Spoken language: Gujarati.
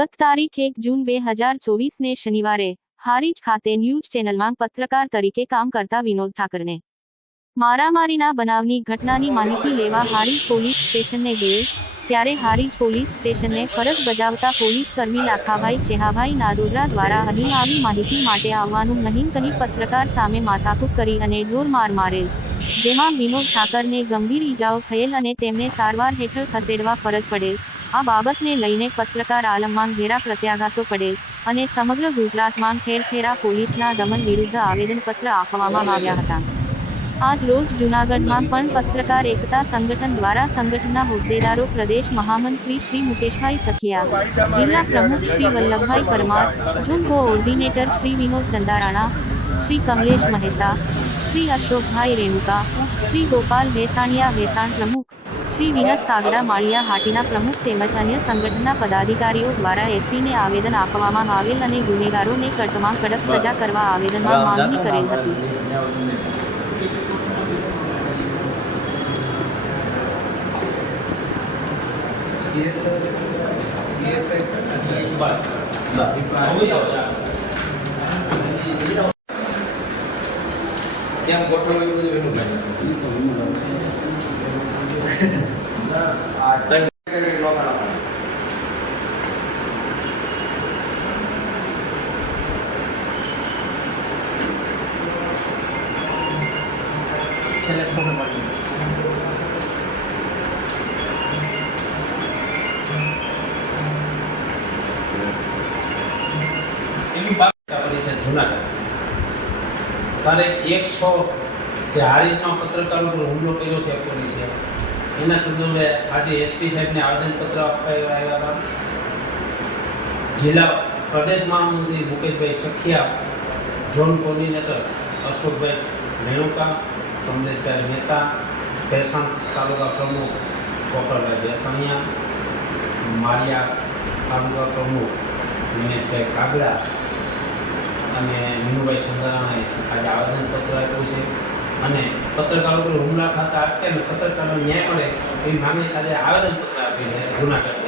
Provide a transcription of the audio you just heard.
ગત તારીખ એક જૂન બે હજાર ચોવીસને શનિવારે હારીજ ખાતે ન્યૂઝ ચેનલમાં પત્રકાર તરીકે કામ કરતા વિનોદ ઠાકરને મારામારીના બનાવની ઘટનાની માહિતી લેવા હારીજ પોલીસ સ્ટેશનને ગયે, ત્યારે હારીજ પોલીસ સ્ટેશનને ફરજ બજાવતા પોલીસ કર્મી લાખાભાઈ ચેહાભાઈ નાદોદરા દ્વારા અહીં આવી માહિતી માટે આવવાનું નહીં કહી પત્રકાર સામે માથાકૂટ કરી અને ઢોર માર મારેલ. જેમાં વિનોદ ઠાકરને ગંભીર ઈજાઓ થયેલ અને તેમને સારવાર હેઠળ ખસેડવા ફરજ પડેલ. આ બાબતને લઈને પત્રકાર આલમમાં ઘેરા પ્રત્યાઘાતો પડેલ અને સમગ્ર ગુજરાતમાં ખેરખેરા પોલીસના દમન વિરુદ્ધ આવેદનપત્ર આપવામાં આવ્યા હતા. આજ રોજ જૂનાગઢમાં પણ પત્રકાર એકતા સંગઠન દ્વારા સંગઠનના હોદ્દેદારો પ્રદેશ મહામંત્રી શ્રી મુકેશભાઈ સખિયા, જિલ્લા પ્રમુખ શ્રી વલ્લભભાઈ પરમાર ઝૂમ કોઓર્ડિનેટર શ્રી વિનોદ ચંદારાણા, શ્રી કમલેશ મહેતા શ્રી અશોકભાઈ રેણુકા શ્રી ગોપાલ ભેસાણિયા વેસાણ પ્રમુખ શ્રી વિનસ કાગડા માળિયા હાટીના પ્રમુખ તેમજ અન્ય સંગઠનના પદાધિકારીઓ દ્વારા એસપીને આવેદન આપવામાં આવેલ અને ગુનેગારોને કડકમાં કડક સજા કરવા આવેદનમાં માંગણી કરેલ હતી. કેમ ગોઠવો એ બધું એનું ભાઈ આ ત્રણ મિનિટ લોકા નાખો. છેલ્લે ખબર પડી એની બાબત કરી છે જુનાગઢ તારીખ એક છ જે હારીજમાં પત્રકારો પર હુમલો કર્યો છે પોલીસે એના સંદર્ભે આજે એસપી સાહેબને આવેદનપત્ર આપવા આવ્યા હતા. જિલ્લા પ્રદેશ મહામંત્રી મુકેશભાઈ સખિયા ઝોન કોર્ડિનેટર અશોકભાઈ રેણુકા કમલેશભાઈ મહેતા, ભેસાણ તાલુકા પ્રમુખ ગોપાલભાઈ ભેસાણિયા, માળિયા તાલુકા પ્રમુખ દિનેશભાઈ કાગડા અને મીનુભાઈ સંધારાણાએ આજે આવેદનપત્ર આપ્યું છે. અને પત્રકારો પર હુમલા ખાતા અટકે અને પત્રકારો ન્યાય મળે એવી માંગણી સાથે આવેદનપત્ર આપ્યું છે જુનાગઢ